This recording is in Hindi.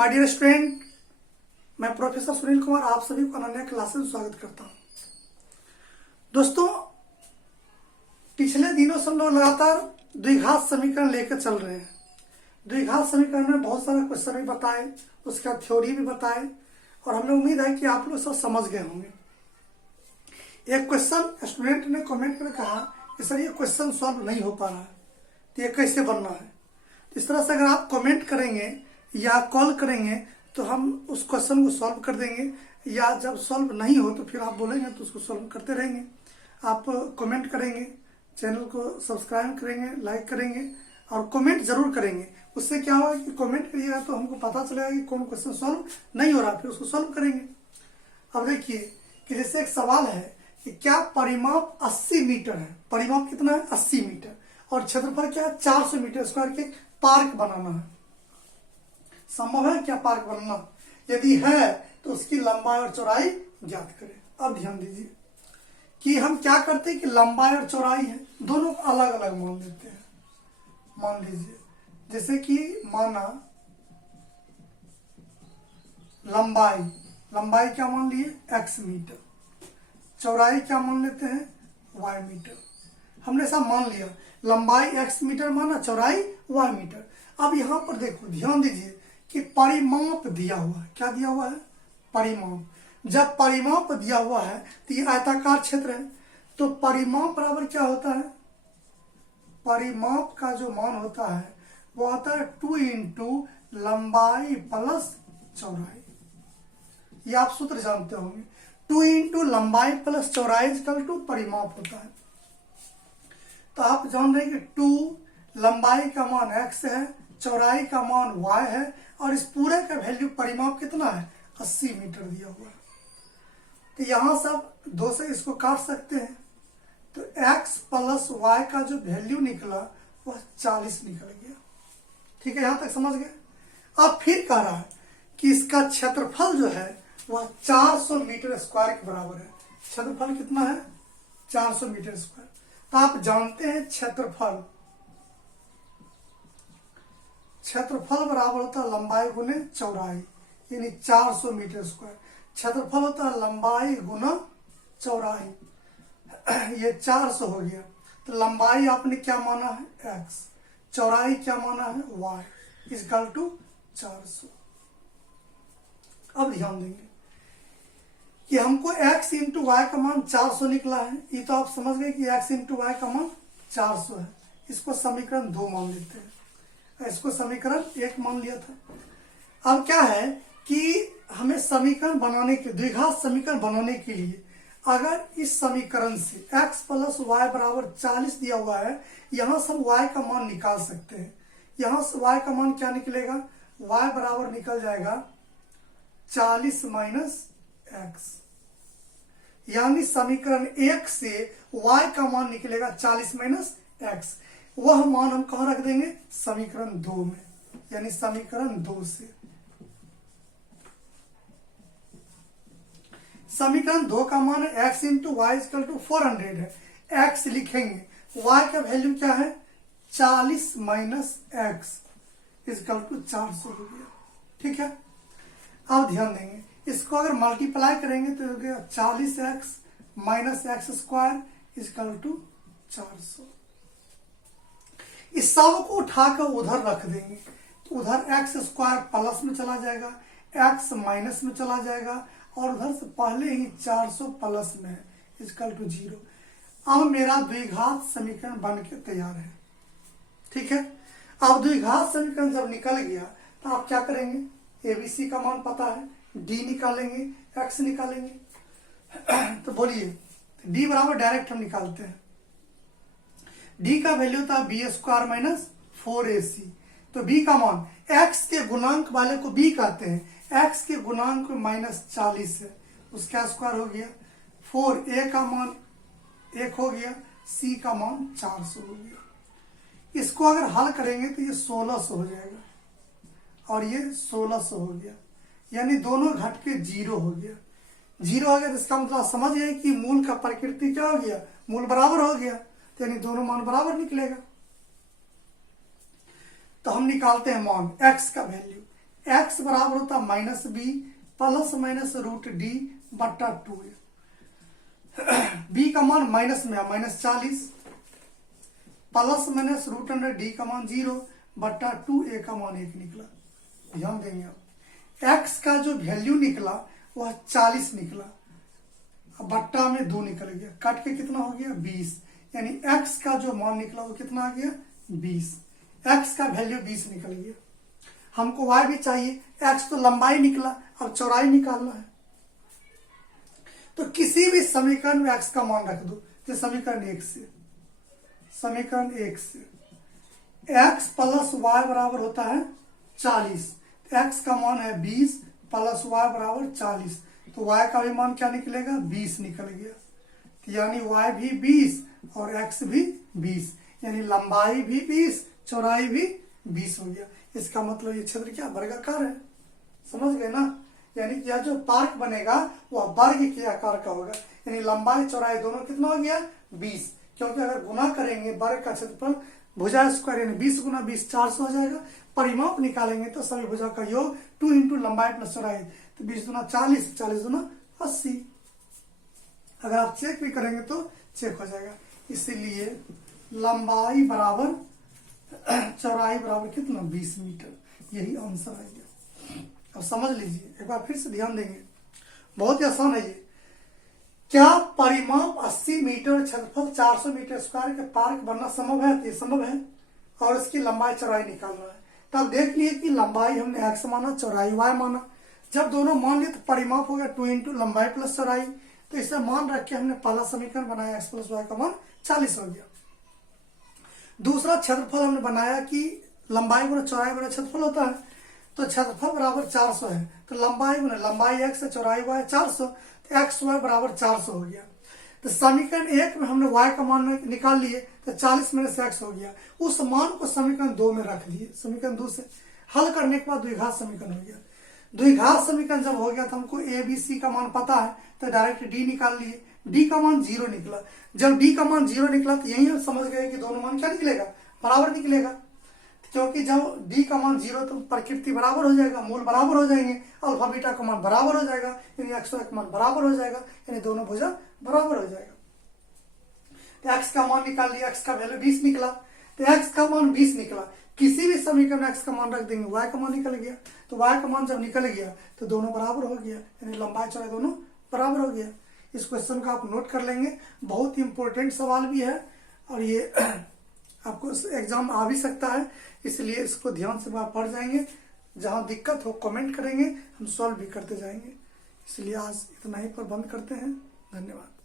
माय डियर स्टूडेंट, मैं प्रोफेसर सुनील कुमार आप सभी को अनन्या क्लासेस में स्वागत करता हूं। दोस्तों, पिछले दिनों से हम लोग लगातार द्विघात समीकरण लेकर चल रहे हैं। द्विघात समीकरण में बहुत सारे क्वेश्चन भी बताए, उसका थ्योरी भी बताए और हमें उम्मीद है कि आप लोग सब समझ गए होंगे। एक क्वेश्चन स्टूडेंट ने कमेंट में कहा कि सर ये क्वेश्चन सॉल्व नहीं हो पा रहा है, तो ये कैसे बनना है। तो इस तरह से अगर आप कमेंट करेंगे या कॉल करेंगे तो हम उस क्वेश्चन को सॉल्व कर देंगे, या जब सॉल्व नहीं हो तो फिर आप बोलेंगे तो उसको सॉल्व करते रहेंगे। आप कमेंट करेंगे, चैनल को सब्सक्राइब करेंगे, लाइक करेंगे और कमेंट जरूर करेंगे। उससे क्या होगा कि कमेंट करिएगा तो हमको पता चलेगा कि कौन क्वेश्चन सॉल्व नहीं हो रहा, फिर उसको सॉल्व करेंगे। अब देखिए कि जैसे एक सवाल है कि क्या परिमाप 80 मीटर है। परिमाप कितना है? 80 मीटर। और क्षेत्रफल क्या है? 400 मीटर स्क्वायर के पार्क बनाना है। संभव है क्या पार्क बनना? यदि है तो उसकी लंबाई और चौड़ाई ज्ञात करें। अब ध्यान दीजिए कि हम क्या करते हैं कि लंबाई और चौड़ाई है दोनों अलग अलग मान लेते हैं। मान लीजिए जैसे कि माना लंबाई क्या मान लिए? x metre. चौड़ाई क्या मान लेते हैं? y metre. हमने ऐसा मान लिया, लंबाई x मीटर माना, चौड़ाई y मीटर। अब यहां पर देखो, ध्यान दीजिए कि परिमाप दिया हुआ है। क्या दिया हुआ है? परिमाप। जब परिमाप दिया हुआ है तो ये आयताकार क्षेत्र है, तो परिमाप बराबर क्या होता है? परिमाप का जो मान होता है वो होता है 2 इंटू लंबाई प्लस चौड़ाई। ये आप सूत्र जानते होंगे। 2 इंटू लंबाई प्लस चौड़ाई इक्वल टू परिमाप होता है। तो आप जान रहे हैं कि 2 लंबाई का मान x है, चौड़ाई का मान y है और इस पूरे का वैल्यू परिमाप कितना है? 80 मीटर दिया हुआ है। तो यहां सब 2 से इसको काट सकते हैं, तो x प्लस y का जो वैल्यू निकला वह 40 निकल गया। ठीक है, यहां तक समझ गए। अब फिर कह रहा है कि इसका क्षेत्रफल जो है वह 400 मीटर स्क्वायर के बराबर है। क्षेत्रफल कितना है? 400 मीटर स्क्वायर। तो आप जानते हैं क्षेत्रफल बराबर होता है लंबाई गुने चौड़ाई, यानी 400 मीटर स्क्वायर। क्षेत्रफल होता है लंबाई गुना चौड़ाई, ये 400 हो गया। तो लंबाई आपने क्या माना है? x। चौड़ाई क्या माना है? y equal to 400। अब ध्यान देंगे कि हमको x इंटू वाई का मान 400 निकला है। ये तो आप समझ गए कि x इंटू वाई का मान 400 है। इसको समीकरण 2 मान लेते हैं, इसको समीकरण 1 मान लिया था। अब क्या है कि हमें समीकरण बनाने के, द्विघात समीकरण बनाने के लिए अगर इस समीकरण से x प्लस वाई बराबर 40 दिया हुआ है, यहां से हम y का मान निकाल सकते हैं। यहां से y का मान क्या निकलेगा? y बराबर निकल जाएगा 40 माइनस x, यानी समीकरण 1 से y का मान निकलेगा 40 माइनस x। वह मान हम कहां रख देंगे? समीकरण 2 में, यानी समीकरण 2 से। समीकरण 2 का मान है x into y equal to 400 है। x लिखेंगे, y का वैल्यू क्या है? 40 माइनस x इक्वल टू 400 हो गया। ठीक है, अब ध्यान देंगे, इसको अगर मल्टीप्लाई करेंगे तो हो गया 40x minus x square equal to 400। इस सब को उठाकर उधर रख देंगे तो उधर एक्स स्क्वायर प्लस में चला जाएगा, एक्स माइनस में चला जाएगा और उधर से पहले ही 400 प्लस में है इक्वल टू 0। अब मेरा द्विघात समीकरण बन के तैयार है। ठीक है, अब द्विघात समीकरण जब निकल गया तो आप क्या करेंगे? एबीसी का मान पता है, डी निकालेंगे, एक्स निकालेंगे। तो बोलिए, डी बराबर डायरेक्ट हम निकालते हैं। डी का वैल्यू था बी स्क्वायर माइनस 4ac। तो बी का मान, एक्स के गुणांक वाले को बी कहते हैं, एक्स के गुणांक माइनस 40 है, उसका स्क्वायर हो गया 4। ए का मान 1 हो गया, सी का मान 400 हो गया। इसको अगर हल करेंगे तो ये 1600 हो जाएगा और ये 1600 हो गया, यानी दोनों घट के 0 हो गया। 0 हो गया तो इसका मतलब समझ गए कि मूल का प्रकृति क्या हो गया? मूल बराबर हो गया, यानी दोनों मान बराबर निकलेगा। तो हम निकालते हैं मान, x का वैल्यू। एक्स बराबर होता है minus b plus minus root D बट्टा 2a। बी का मान माइनस में minus 40 plus minus root under D का मान 0 बट्टा 2a का मान 1 निकला। ध्यान देंगे आप, एक्स का जो वैल्यू निकला वह 40 निकला, बट्टा में 2 निकल गया, काट के कितना हो गया 20, यानी एक्स का जो मान निकला वो कितना आ गया 20। एक्स का वैल्यू 20 निकल गया। हमको वाई भी चाहिए, एक्स तो लंबाई निकला, अब चौड़ाई निकालना है। तो किसी भी समीकरण में एक्स का मान रख दो, जैसे समीकरण 1 से, समीकरण 1 से एक्स प्लस वाई बराबर होता है 40, एक्स का मान है 20 प्लस वाई बराबर 40, तो वाई का भी मान क्या निकलेगा 20 निकल गया। तो यानी वाई भी 20 और एक्स भी 20, यानी लंबाई भी 20 चौड़ाई भी 20 हो गया। इसका मतलब ये क्षेत्र क्या वर्गाकार है, समझ गए ना। यानी यह जो पार्क बनेगा वह वर्ग के आकार का होगा, यानी लंबाई चौड़ाई दोनों कितना हो गया 20, क्योंकि अगर गुना करेंगे वर्ग का क्षेत्रफल भुजा स्क्वायर यानी 20 गुना 20 400 हो जाएगा। परिमाप निकालेंगे तो सभी भुजा का योग 2 इंटू लंबाई प्लस चौड़ाई, तो 20 गुना 40, 40 गुना 80। अगर आप चेक भी करेंगे तो चेक हो जाएगा। इसीलिए लंबाई बराबर चौड़ाई बराबर कितना 20 मीटर, यही आंसर है। अब समझ लीजिए, एक बार फिर से ध्यान देंगे, बहुत ही आसान है ये। क्या परिमाप 80 मीटर क्षेत्रफल 400 मीटर स्क्वायर के पार्क बनना संभव है? ये संभव है, और इसकी लंबाई चौड़ाई निकालना है। तब देख लिए कि लंबाई हमने एक्स माना, चौड़ाई वाई माना। जब दोनों मान लिए तो परिमाप हो गया 2 इंटू लंबाई प्लस चौड़ाई, तो इसे मान रख के हमने पहला समीकरण बनाया, एक्स प्लस वाई का मान 40 हो गया। दूसरा क्षेत्रफल हमने बनाया कि लंबाई गुना चौड़ाई बड़ा क्षेत्रफल होता है, तो क्षेत्रफल बराबर 400 है, तो लंबाई गुना लंबाई एक्स है चौड़ाई वाई 400, तो एक्स वाई बराबर 400 हो गया। तो समीकरण 1 में हमने y का मान निकाल लिए, तो 40 में से x हो गया। उस मान को समीकरण 2 में रख दिए, समीकरण 2 से हल करने के बाद द्विघात समीकरण हो गया। द्विघात समीकरण जब हो गया तो हमको a b c का मान पता है, तो डायरेक्ट d निकाल लिए। d का मान 0 निकला। जब d का मान 0 निकला तो यही हम समझ गए कि दोनों मान क्या निकलेगा, बराबर निकलेगा, क्योंकि जब d का मान 0 तो प्रकृति बराबर हो जाएगा, मूल बराबर हो जाएंगे, अल्फा बीटा का मान बराबर हो जाएगा, यानी एक्स वाई का मान बराबर हो जाएगा, यानी दोनों भुजा बराबर हो जाएगा। तो x का मान निकाल लिया, x का वैल्यू 20 निकला, तो x का मान 20 निकला। किसी भी समीकरण में x का मान रख देंगे, y का मान निकल गया, तो y का मान जब निकल गया तो दोनों बराबर हो गया, यानी लंबाई चौड़ाई दोनों बराबर हो गया। इस क्वेश्चन का आप नोट कर लेंगे, बहुत ही इंपॉर्टेंट सवाल भी है, और ये आपको एग्जाम आ भी सकता है, इसलिए इसको ध्यान से आप पढ़ जाएंगे। जहां दिक्कत हो कमेंट करेंगे, हम सॉल्व भी करते जाएंगे। इसलिए आज इतना ही पर बंद करते हैं। धन्यवाद।